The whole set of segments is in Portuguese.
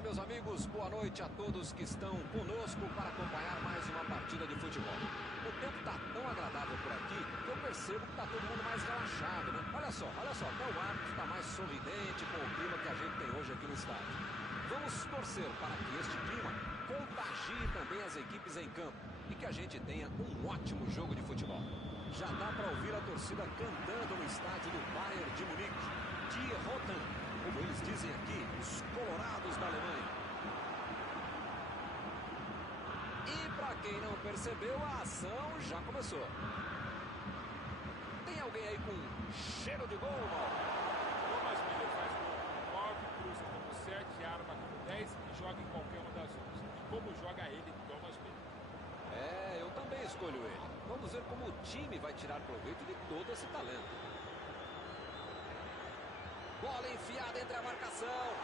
Olá, meus amigos, boa noite a todos que estão conosco para acompanhar mais uma partida de futebol. O tempo está tão agradável por aqui que eu percebo que está todo mundo mais relaxado, né? Olha só, até o árbitro está mais sorridente com o clima que a gente tem hoje aqui no estádio. Vamos torcer para que este clima contagie também as equipes em campo e que a gente tenha um ótimo jogo de futebol. Já dá para ouvir a torcida cantando no estádio do Bayern de Munique, Die Roten, como eles dizem aqui, os colorados da Alemanha. E para quem não percebeu, a ação já começou. Tem alguém aí com cheiro de gol, Mauro? Thomas Miller faz gol 9, cruza como 7, arma como 10 e joga em qualquer uma das 11. E como joga ele, Thomas Miller? Eu também escolho ele. Vamos ver como o time vai tirar proveito de todo esse talento. Bola enfiada entre a marcação.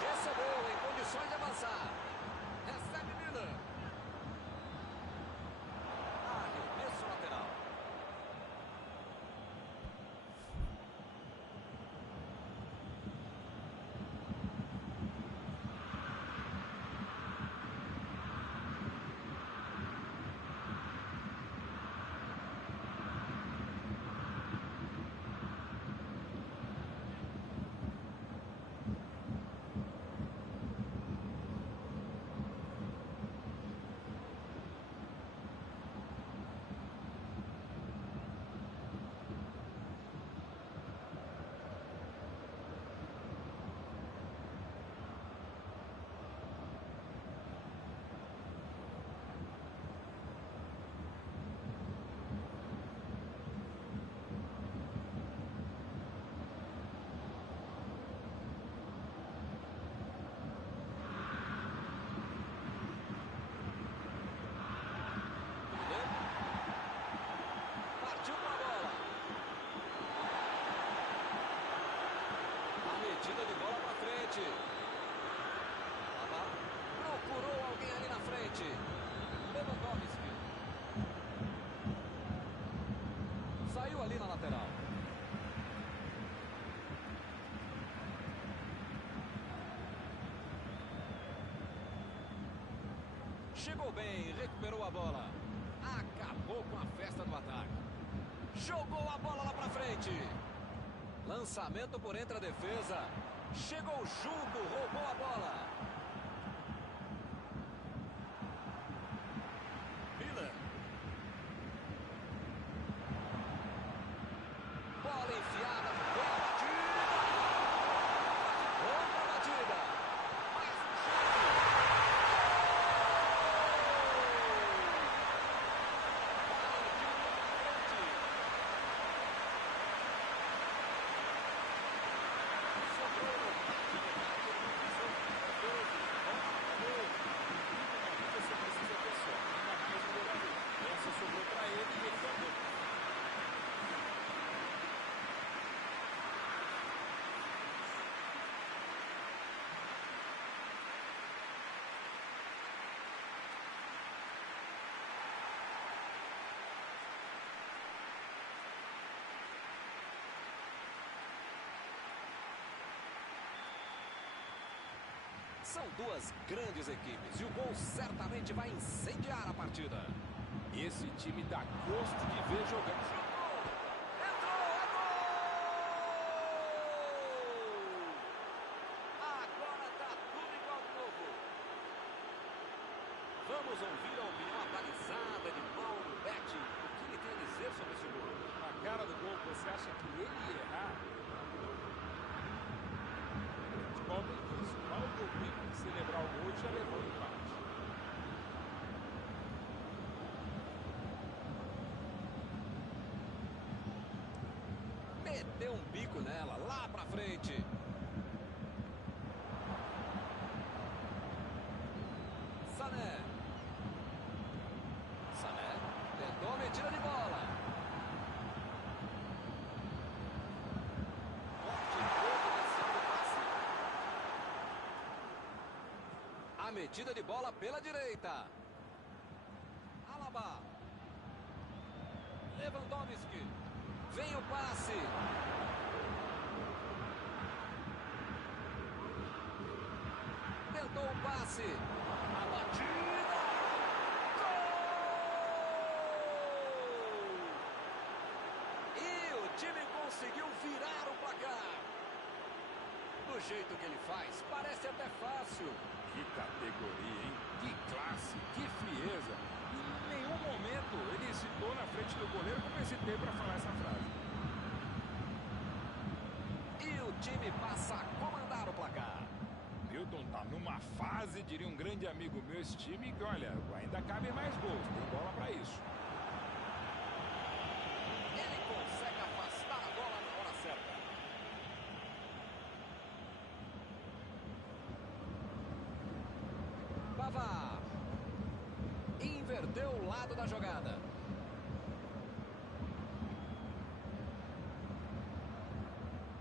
Recebeu em condições de avançar. Recebe Miller. Arremesso lateral. Procurou alguém ali na frente. Lewandowski. Saiu ali na lateral. Chegou bem, recuperou a bola. Acabou com a festa do ataque. Jogou a bola lá pra frente. Lançamento por entre a defesa. Chegou junto, roubou a bola. Miller. Bola enfiada. Foi a batida. Outra batida. Mais um chute. Sobrou para ele e ele ganhou. São duas grandes equipes e o gol certamente vai incendiar a partida. Esse time dá gosto de ver jogando. Entrou, é gol! Agora tá tudo igual de novo. Vamos ouvir a opinião atualizada de Mauro Betti. O que ele tem a dizer sobre esse gol? Na cara do gol, você acha que ele ia errar? Futebol tem isso. Mal o domingo de celebrar o gol já levou o empate. Meteu um bico nela, lá pra frente. Sané. Sané tentou a metida de bola. Forte providenciando o passe. A metida de bola pela direita. Alaba. Lewandowski. Vem o passe. Acertou o passe. A batida. Gol! E o time conseguiu virar o placar. Do jeito que ele faz, parece até fácil. Que categoria, hein? Que classe, que frieza. Em nenhum momento ele hesitou na frente do goleiro, como hesitei para falar essa frase. E o time passa a comandar o placar. Milton tá numa fase, diria um grande amigo meu, esse time, que olha, ainda cabe mais gols, tem bola para isso. Ele consegue afastar a bola na hora certa. Pavard inverteu o lado da jogada.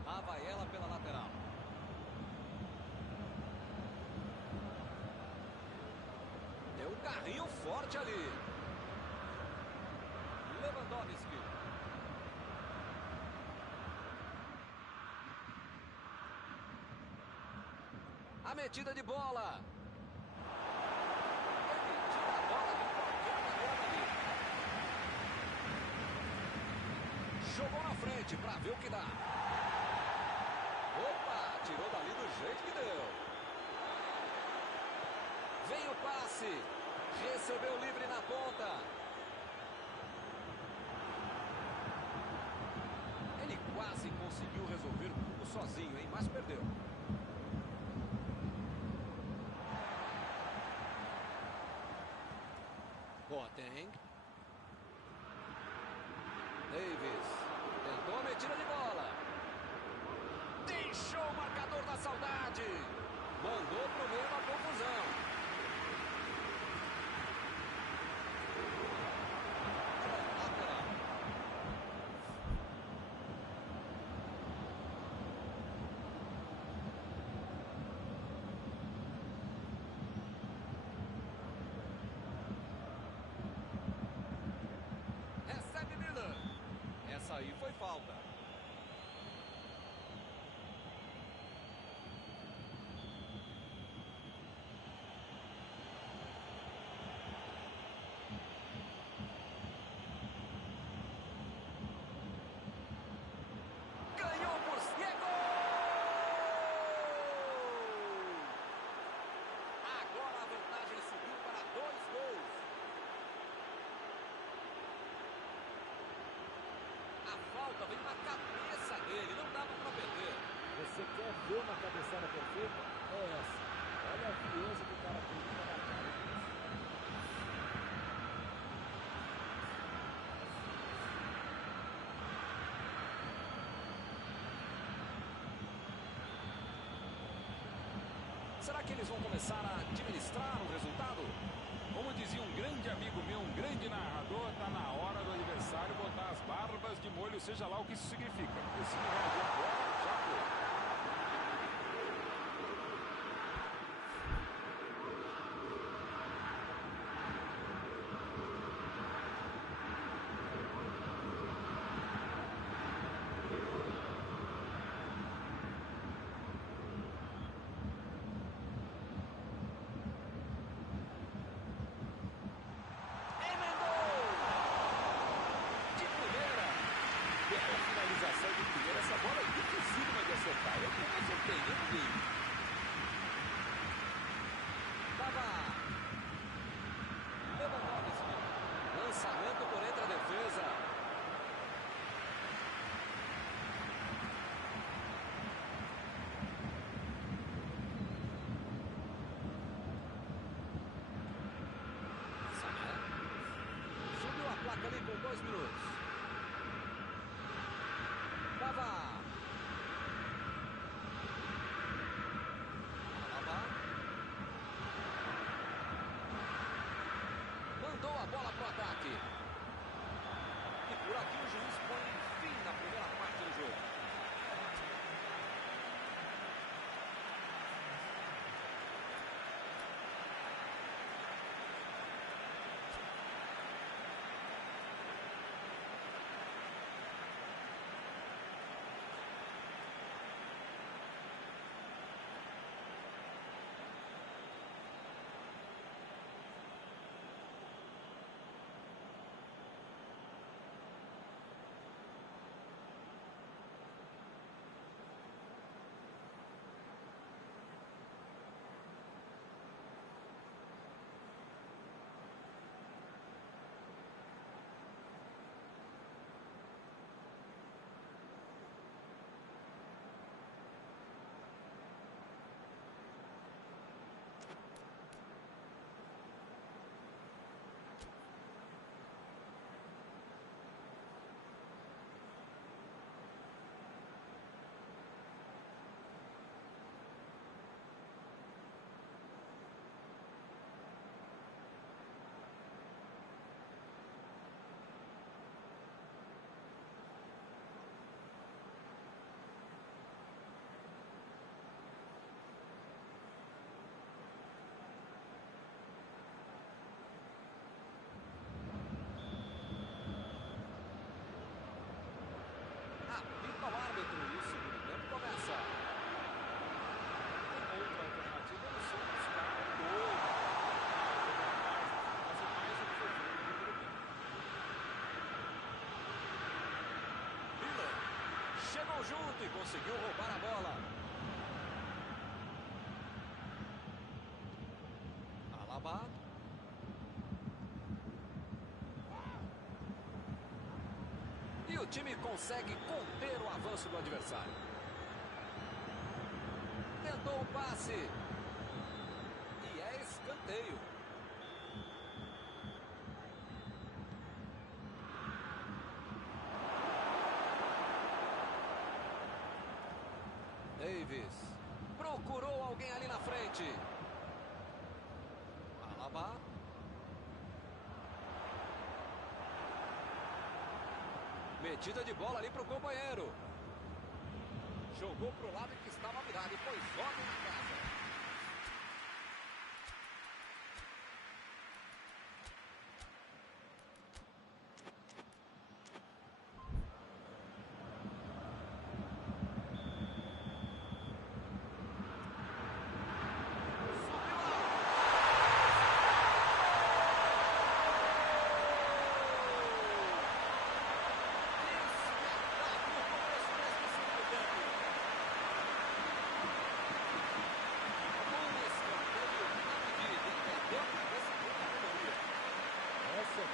Lá vai ela pela lateral. Deu um carrinho forte ali. Lewandowski. A metida de bola. Jogou na frente para ver o que dá. Opa, tirou dali do jeito que deu. Vem o passe. Recebeu livre na ponta. Ele quase conseguiu resolver tudo sozinho, hein? Mas perdeu. Boateng. Davis. Tentou a metida de bola. Deixou o marcador da saudade. Mandou pro meio da confusão. Lateral. Recebe Miller. Essa aí foi falta. Ganhou por Ciego. Agora a vantagem subiu para 2 gols. A falta vem na cabeça dele, não dava para perder. Você quer ver uma cabeçada perfeita? É essa. Olha a frieza que o cara tem para marcar. Será que eles vão começar a administrar o resultado? Como dizia um grande amigo meu, um grande narrador, tá na hora do adversário botar as barbas de molho, seja lá o que isso significa. Porque se não reagir agora, já foi. Essa bola é dificílima de acertar. destruir o segundo tempo começa. Tem outra alternativa, eu não sei buscar gol, fazer mais o que foi feito no primeiro tempo. Miller chegou junto e conseguiu roubar a bola. Alaba. E o time consegue conter o avanço do adversário. Tentou um passe. E é escanteio. Davis procurou alguém ali na frente. Alaba. Metida de bola ali para o companheiro. Jogou para o lado que estava virado e pôs ordem na casa.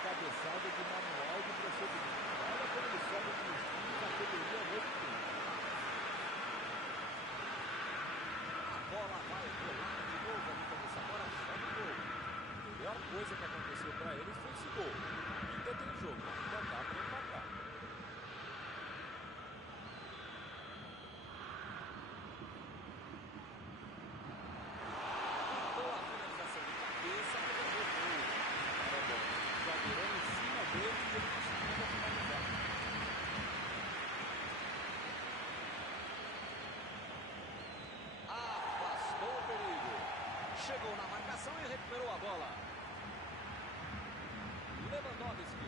Cabeçada de manual de procedimento. Olha como ele sobe com o estilo de categoria novo tempo. A bola vai rolar de novo ali como essa bola só no gol. A melhor coisa que aconteceu para eles foi esse gol. Ainda tem jogo, ainda dá para empatar. Tentou a finalização de cabeça e levou o gol. Zagueirão em cima dele e ele conseguiu finalizar. Afastou o perigo. Chegou na marcação e recuperou a bola. Lewandowski.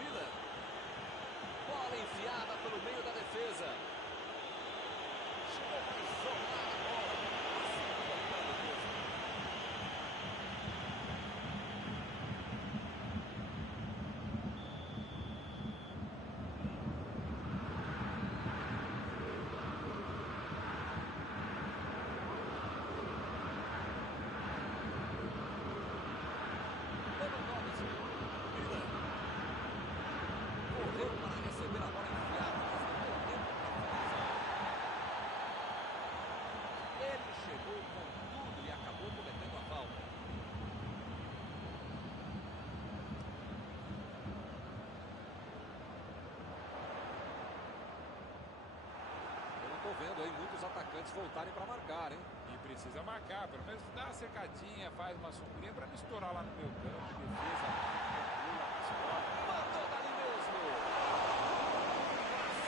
Miller. Bola enfiada pelo meio da defesa. Chegou para isolar a bola. A segunda para a defesa. Lewandowski. Miller. Correu para receber a bola enfiada, mas não deu tempo para finalizar. Ele chegou com tudo e acabou cometendo a falta. Eu não estou vendo aí muitos atacantes voltarem para marcar, hein? E precisa marcar, pelo menos dá uma cercadinha, faz uma sombrinha para não estourar lá no meu campo. Defesa, pula, explora. Mandou dali mesmo.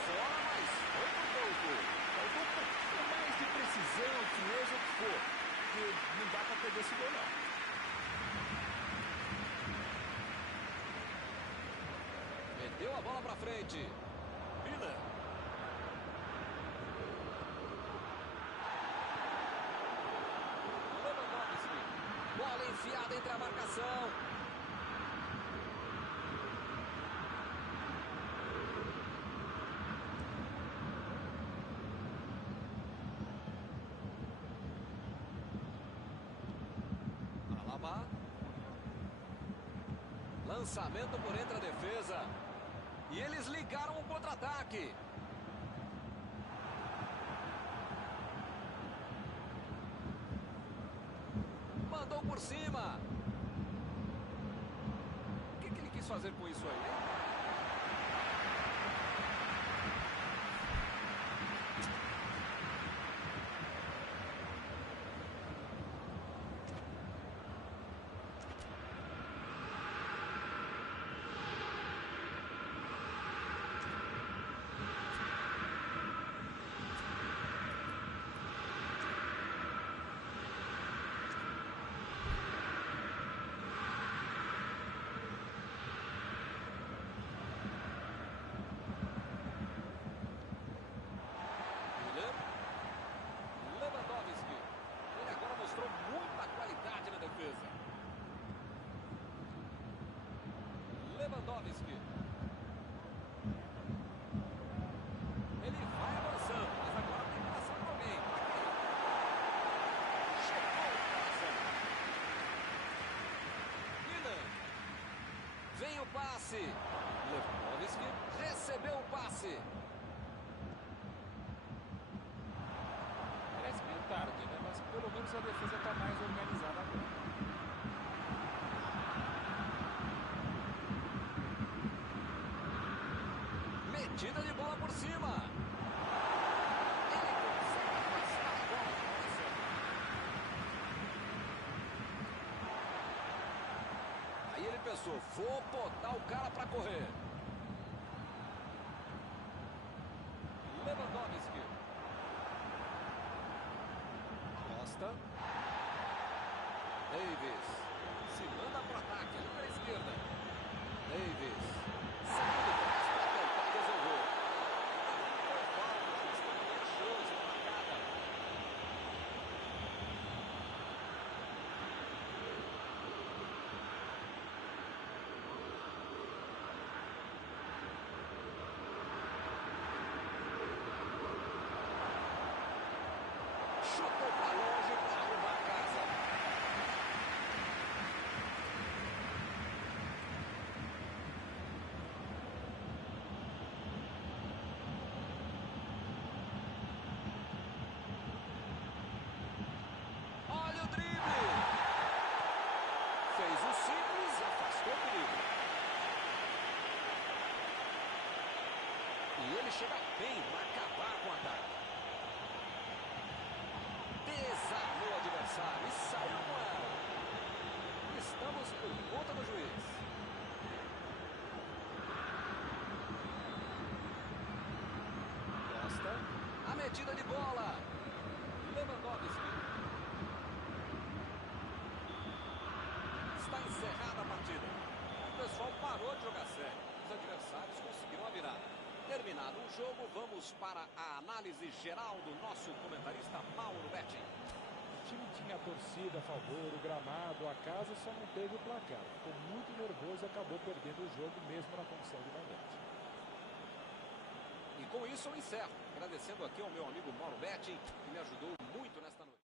Só, mas foi pro pouco. Faltou um pouquinho mais de precisão, fineza, o que for. Porque não dá para perder esse gol, não. Meteu a bola para frente. Miller. Lewandowski. Bola enfiada entre a marcação. Alaba. Lançamento por entre a defesa. E eles ligaram o contra-ataque. Mandou por cima. O que ele quis fazer com isso aí, hein? Lewandowski. Ele vai avançando, mas agora tem que passar por alguém. Chegou o coração. Milan. Vem o passe. Lewandowski recebeu o passe. Parece meio tarde, né? Mas pelo menos a defesa está mais organizada agora. Metida de bola por cima. Ele consegue passar a bola de cabeça. Aí ele pensou, vou botar o cara para correr. Lewandowski. Costa. Davis. Se manda para o ataque, ali para a esquerda. Davis. Saiu do braço para tentar resolver. Foi falta, justa minha chance na marcada. Chutou para longe para arrumar a casa. Olha o drible. Fez o simples e afastou o perigo. E ele chega bem para acabar com o ataque. Desarmou o adversário e saiu com ela. Estamos por conta do juiz. Costa. A metida de bola. Lewandowski. Está encerrada a partida. O pessoal parou de jogar sério. Os adversários conseguiram a virada. Terminado o jogo, vamos para a análise geral do nosso comentarista Mauro Betting. O time tinha a torcida a favor, o gramado, a casa, só não teve o placar. Ficou muito nervoso e acabou perdendo o jogo mesmo na condição de mandante. E com isso eu encerro, agradecendo aqui ao meu amigo Mauro Betting, que me ajudou muito nesta noite.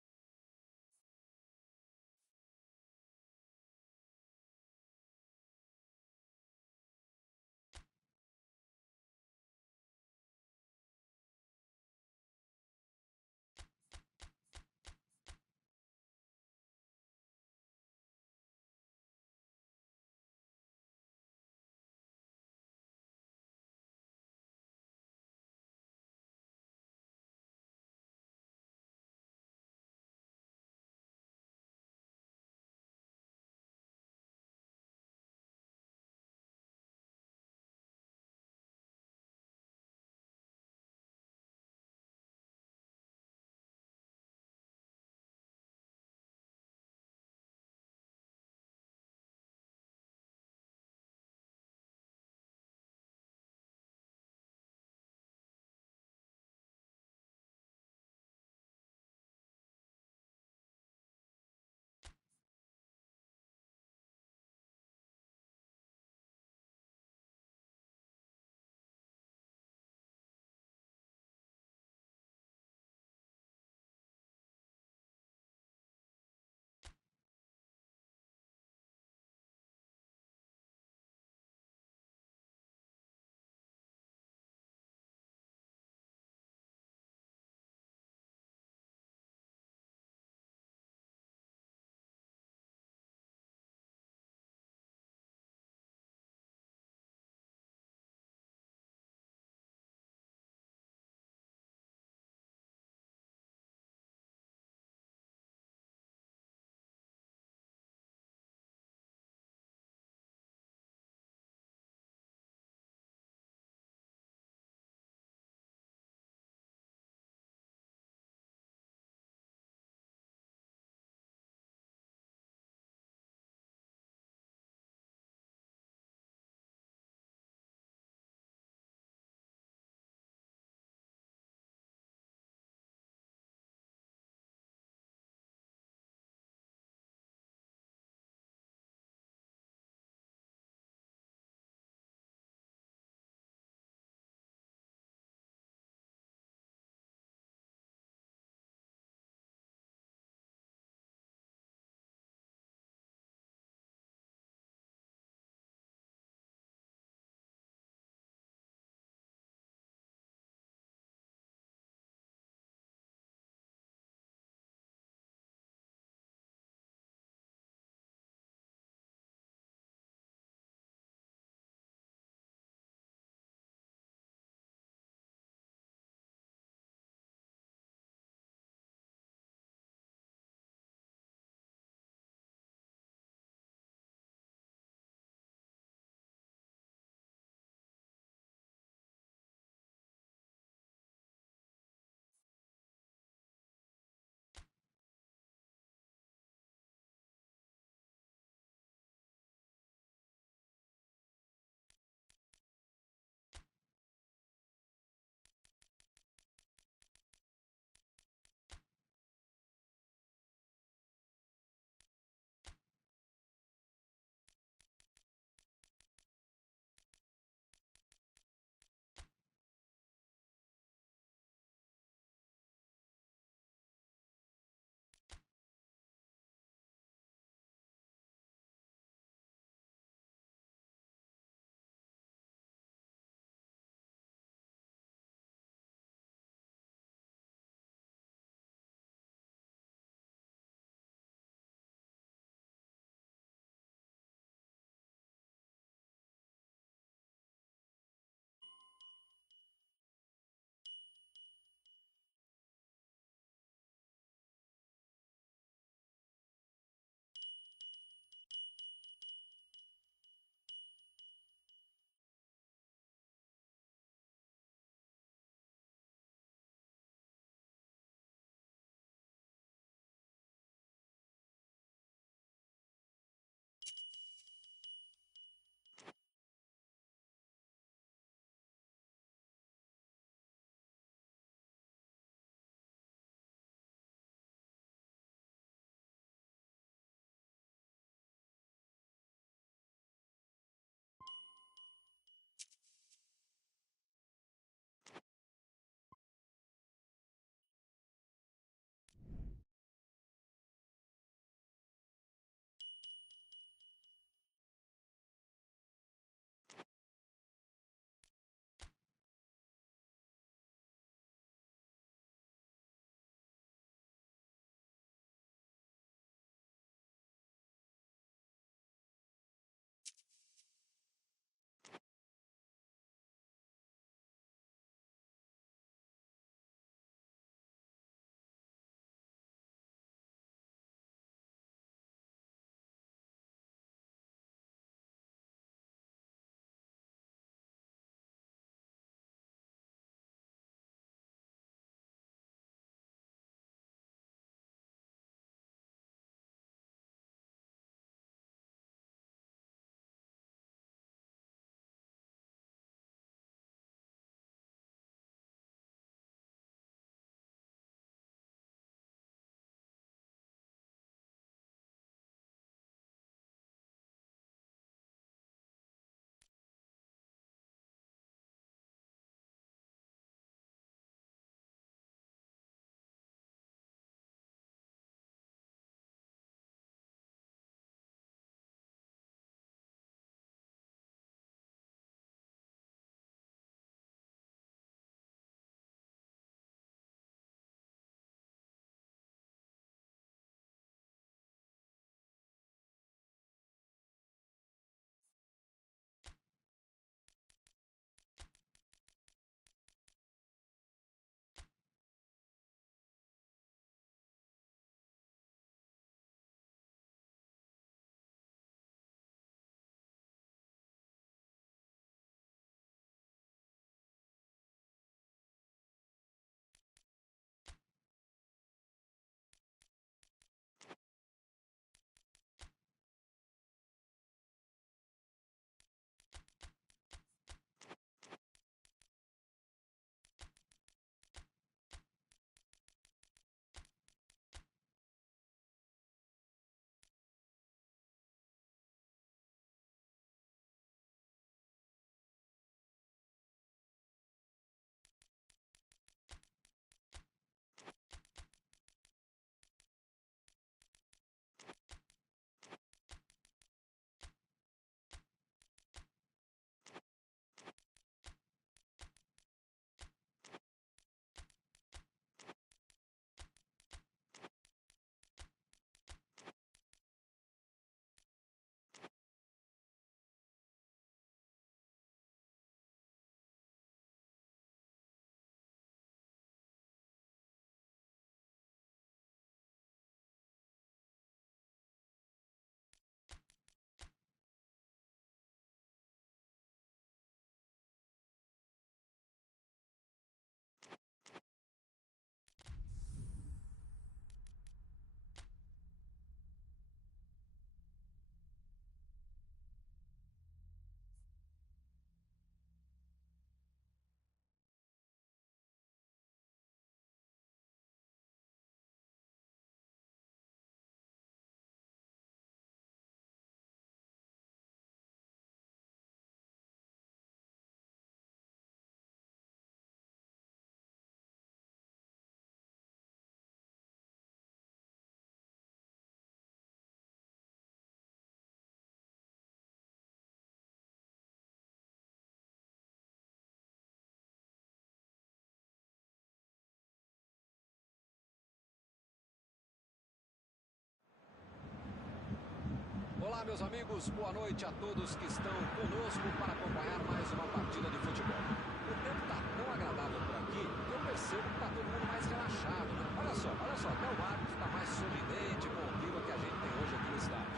Olá, meus amigos, boa noite a todos que estão conosco para acompanhar mais uma partida de futebol. O tempo está tão agradável por aqui que eu percebo que está todo mundo mais relaxado, né? Olha só, até o árbitro está mais sorridente com o clima que a gente tem hoje aqui no estádio.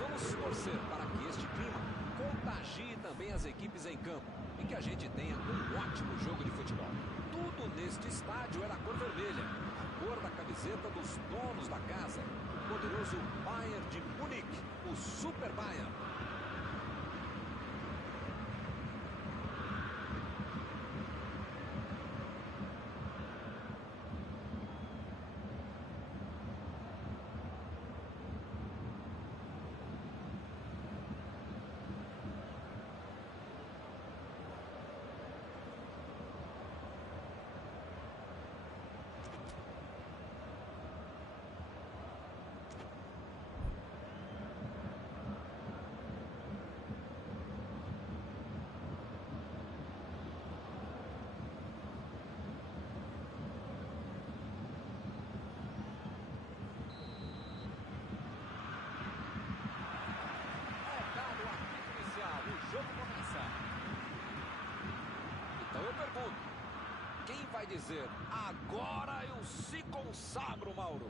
Vamos torcer para que este clima contagie também as equipes em campo e que a gente tenha um ótimo jogo de futebol. Tudo neste estádio é da cor vermelha, a cor da camiseta dos donos da casa, o poderoso Bayern de Munique, o Super Bayern. Então eu pergunto, quem vai dizer, agora eu se consagro, Mauro?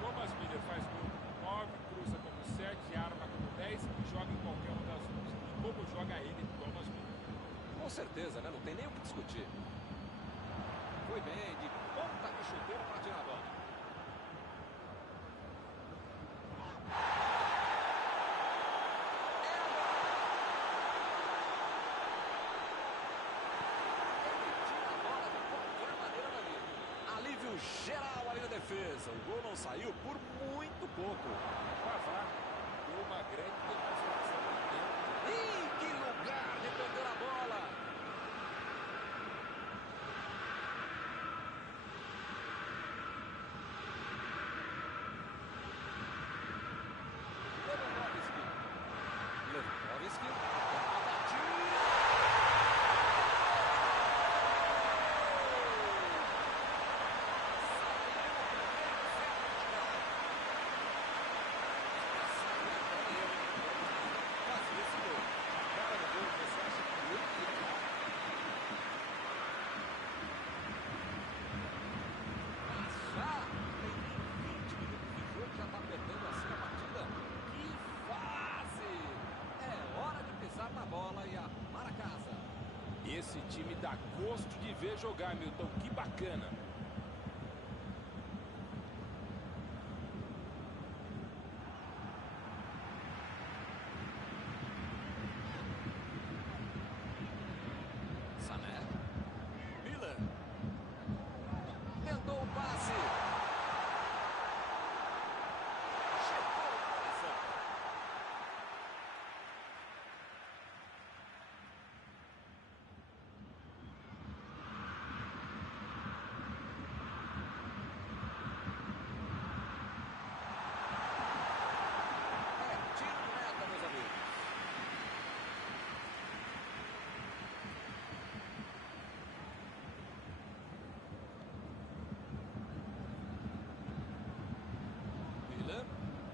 Thomas Müller faz gol como 9, cruza como 7, arma como 10 e joga em qualquer uma das 11. E como joga ele, Thomas Müller? Com certeza, né? Não tem nem o que discutir. Foi bem, de ponta que chuteira para tirar a bola. Geral ali na defesa. O gol não saiu por muito pouco. Vavá deu uma grande demonstração de tempo. Ih, que lugar de perder a bola! Lewandowski. A batida! Esse time dá gosto de ver jogar, Milton. Que bacana. Sané. Miller. Tentou o passe. Chegou o coração.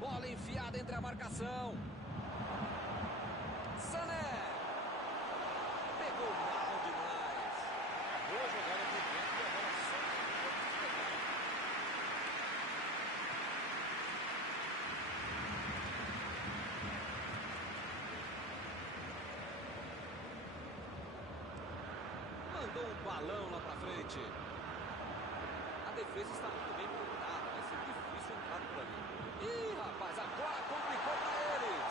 Bola enfiada entre a marcação. Sané. Pegou mal demais. Boa jogada por dentro e a bola só mandou um balão lá pra frente. A defesa está muito bem montada. Vai ser difícil entrar por ali. Ih, rapaz, agora complicou pra eles.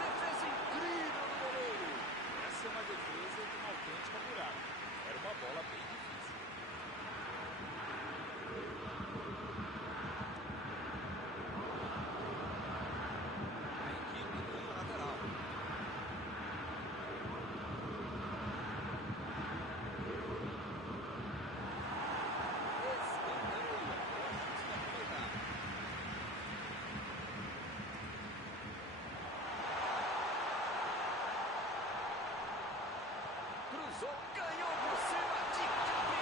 Defesa incrível do goleiro. Essa é uma defesa de uma autêntica muralha. Era uma bola bem difícil. A equipe ganha lateral. Ganhou por cima de cabeça.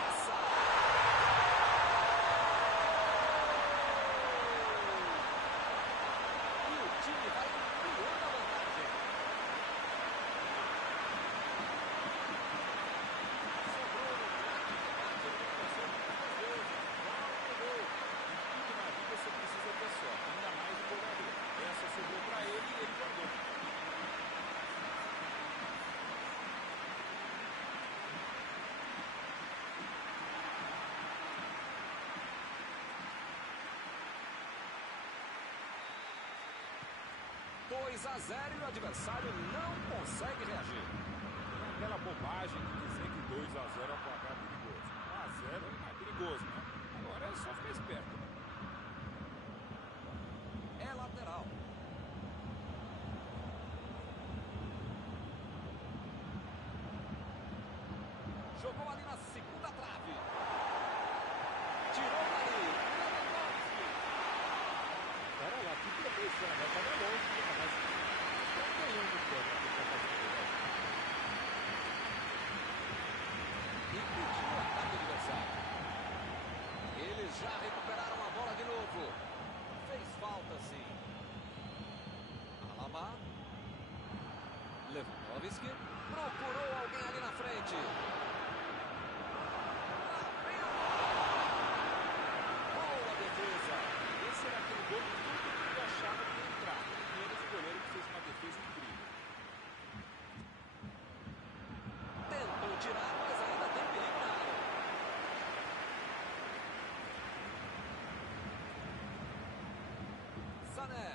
2-0 e o adversário não consegue reagir. É aquela bobagem de dizer que 2-0 é um placar perigoso. 1-0 não é perigoso, né? Agora é só ficar esperto. É lateral. Jogou ali na segunda trave. Tirou dali. Lewandowski. Pera lá, que proteção, né? Tava longe, mas tá ganhando o tempo. Impediu o ataque adversário. Eles já recuperaram a bola de novo. Fez falta, sim. Alaba. Lewandowski. Procurou alguém ali na frente. Boa defesa. Esse era aquele gol que todo mundo achava que ia entrar. Menos o goleiro que fez uma defesa incrível. Tentou tirar, mas ainda tem perigo na área. Sané.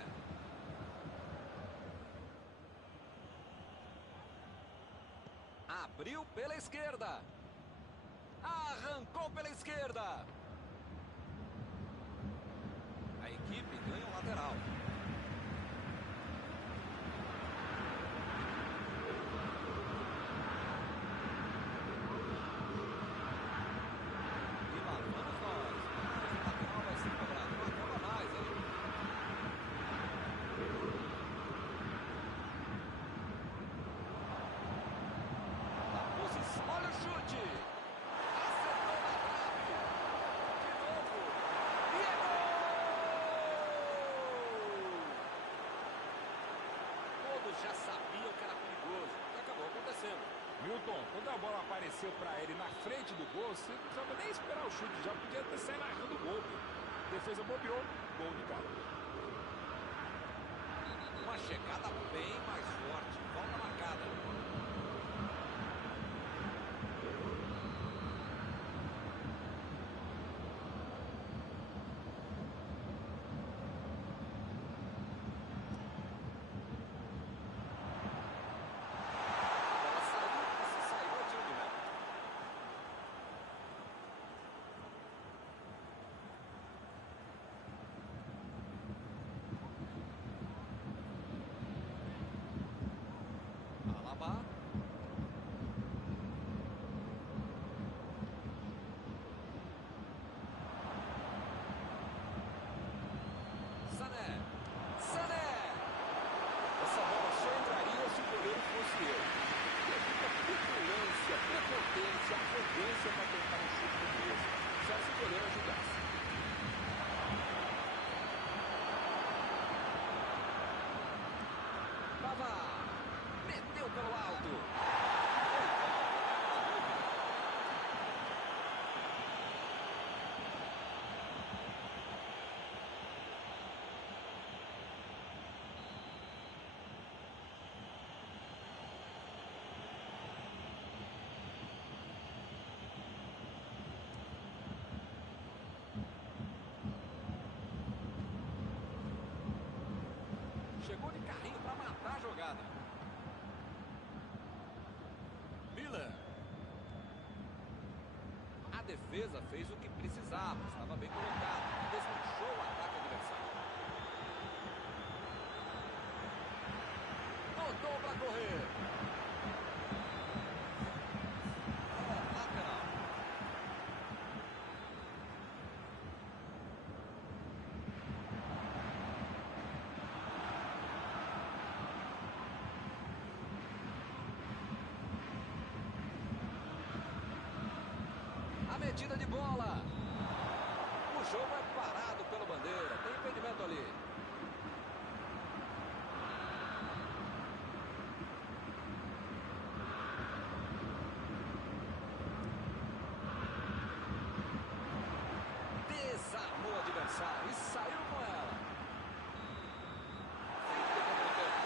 Abriu pela esquerda. Arrancou pela esquerda. A equipe ganha um lateral. E lá vamos nós. Mas o lateral vai ser cobrado. Não acaba mais ali. Na posição. Olha o chute. Acertou na trave. De novo. E é gol! Todos já sabiam que era perigoso. E acabou acontecendo. Milton, quando a bola apareceu para ele na frente do gol, você não precisava nem esperar o chute, já podia ter saído narrando o gol. Defesa bobeou, gol de cara. Uma chegada bem mais forte. Falta marcada. A bola saiu e se saiu é tiro de meta. Alaba. Sané. Sané. Essa bola só entraria se o goleiro fosse eu. Tem muita petulância, prepotência, arrogância para tentar um chute como esse. Só se o goleiro ajudasse. Pavard. Meteu pelo alto. Chegou de carrinho para matar a jogada. Miller. A defesa fez o que precisava. Estava bem colocado. Desmanchou o ataque adversário. Botou para correr. É lateral. A metida de bola. O jogo é parado pelo bandeira. Tem impedimento ali. Desarmou o adversário e saiu com ela. Fim do primeiro tempo.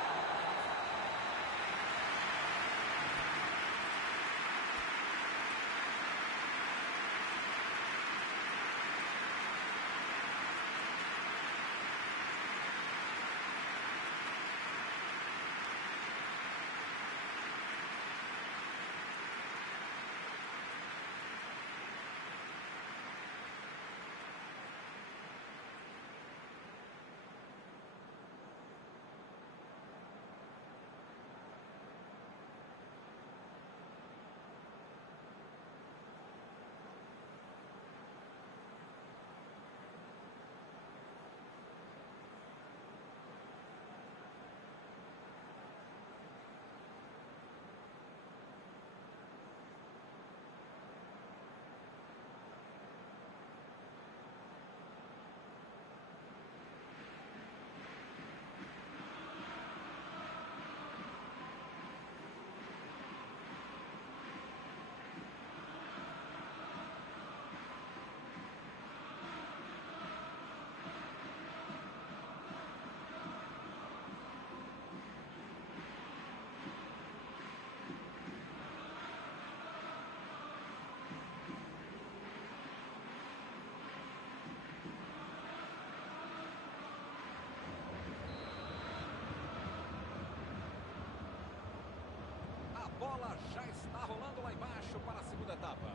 desfecho para a segunda etapa.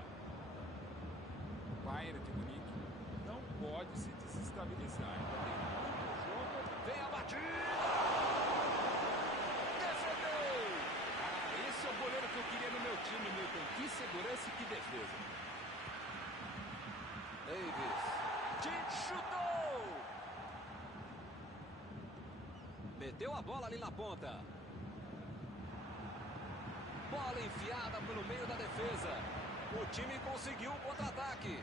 O Bayern de Munique não pode se desestabilizar. Ainda tem muito jogo. Vem a batida! Defendeu! Ah, esse é o goleiro que eu queria no meu time, Milton. Que segurança e que defesa. Davis. Chutou! Meteu a bola ali na ponta. Bola enfiada pelo meio da defesa. O time conseguiu um contra-ataque.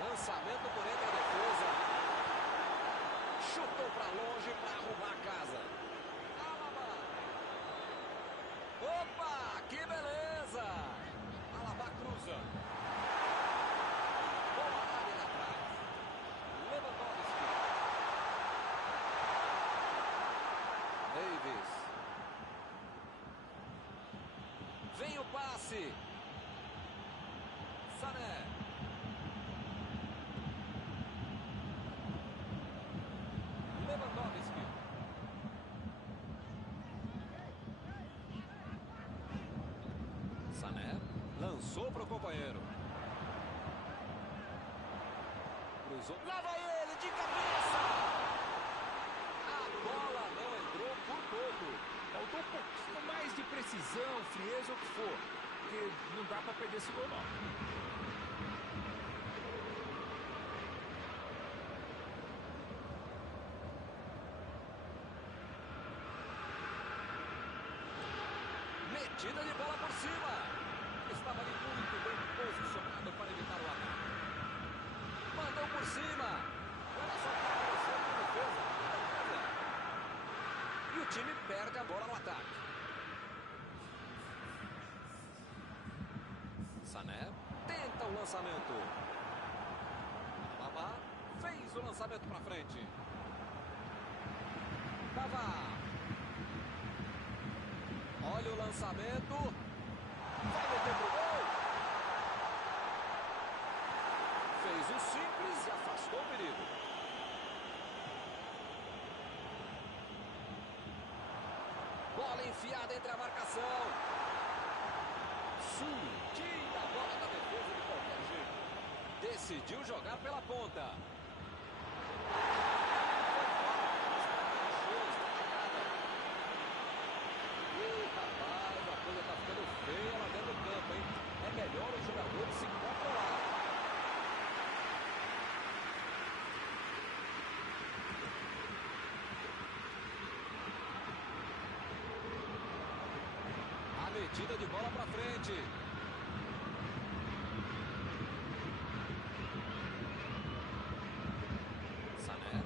Lançamento por entre a defesa. Chutou para longe para arrumar a casa. Alaba. Opa, que beleza! Alaba cruza. Boa área lá atrás. Lewandowski. Davis. Vem o passe. Sané. Lewandowski. Sané lançou para o companheiro. Cruzou. Lá vai ele de cabeça. A bola não entrou por pouco. Faltou um pouquinho mais de precisão, frieza ou o que for. Porque não dá para perder esse gol, não. Metida de bola por cima. Estava ali muito bem posicionado para evitar o ataque. Mandou por cima. Olha só que apareceu na defesa. E o time perde a bola no ataque. Sané tenta o lançamento. Alaba fez o lançamento para frente. Pavard. Olha o lançamento. Vai meter pro gol. Fez o simples e afastou o perigo. Bola enfiada entre a marcação. Tira a bola da defesa de qualquer jeito. Decidiu jogar pela ponta. Tá ficando feia lá dentro do campo, hein? É melhor o jogador se controlar. A metida de bola pra frente. Sané.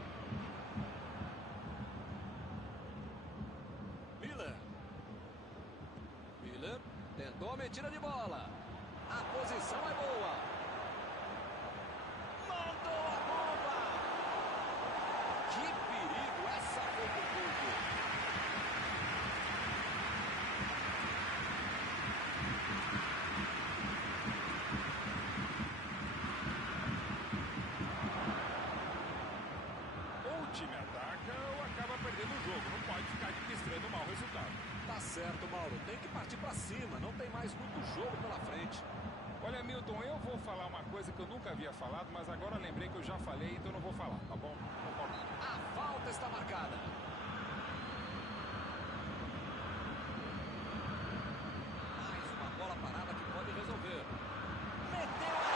Miller tentou a metida de bola. A posição é boa. Mandou a bomba. Que perigo essa foi pro gol. Ou o time ataca ou acaba perdendo o jogo. Não pode ficar administrando um mau resultado. Tá certo, Mauro. Tem que partir pra cima. Não tem mais muito jogo pela frente. Olha, Milton, eu vou falar uma coisa que eu nunca havia falado, mas agora lembrei que eu já falei, então não vou falar, tá bom? A falta está marcada. Mais uma bola parada que pode resolver. Meteu a...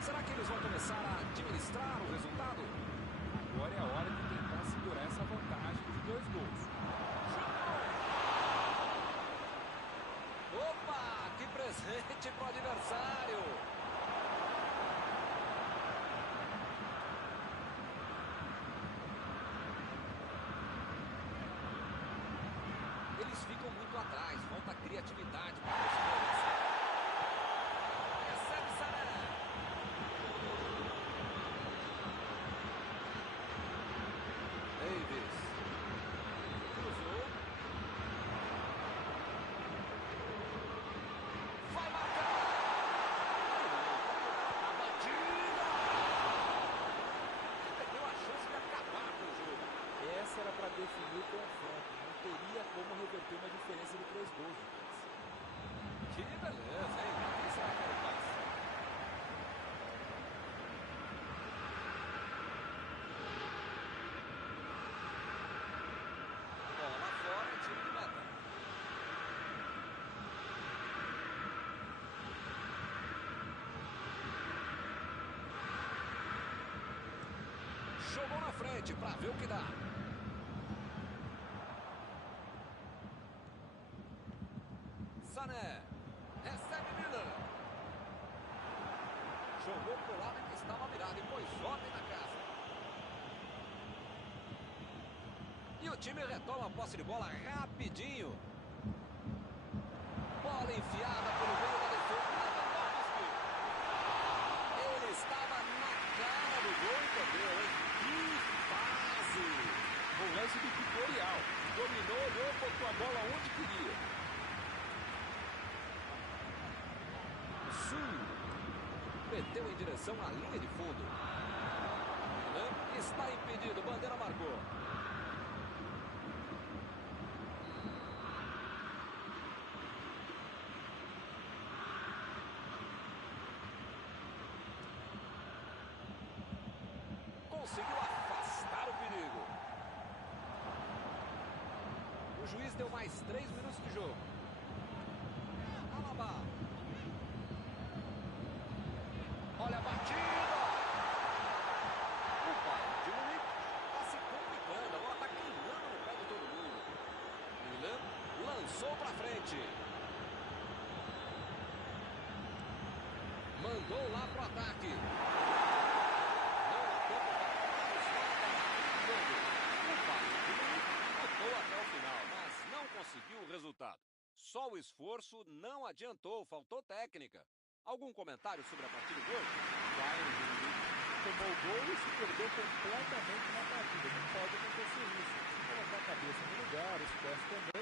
Será que eles vão começar a administrar o resultado? Agora é a hora de tentar segurar essa vantagem de 2 gols. Opa, que presente pro adversário. Eles ficam muito atrás, falta criatividade para os gols. Recebe Sané. Davis. Cruzou. era para definir o confronto. Não teria como reverter uma diferença de 3 gols. Que beleza, hein? Quem será que era o passe? Bola lá fora, tiro de meta. Jogou na frente para ver o que dá. Sané. Recebe Miller. Jogou pro lado que estava mirado e pôs ordem na casa. E o time retoma a posse de bola rapidinho. Bola enfiada pelo meio da defesa. Lewandowski. Ele estava na cara do gol e perdeu, hein? Que fase! Um lance ditatorial. Dominou, olhou, botou a bola onde queria. Meteu em direção à linha de fundo. Está impedido, bandeira marcou. Conseguiu afastar o perigo. O juiz deu mais 3 minutos de jogo. Alaba. Olha a batida! O Bayern de Munique está se complicando. A bola está queimando no pé de todo mundo. Milan lançou para frente. Mandou lá pro ataque. Não há tempo para mais nada no jogo. O Bayern de Munique lutou até o final, mas não conseguiu o resultado. Só o esforço não adiantou, faltou técnica. Algum comentário sobre a partida de hoje? Bayern de Munique tomou o gol e se perdeu completamente na partida. Não pode acontecer isso. Se colocar a cabeça no lugar, os pés também.